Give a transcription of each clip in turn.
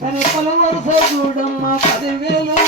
దాని పలువరుస చూడమ్మ పదివేలు.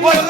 What?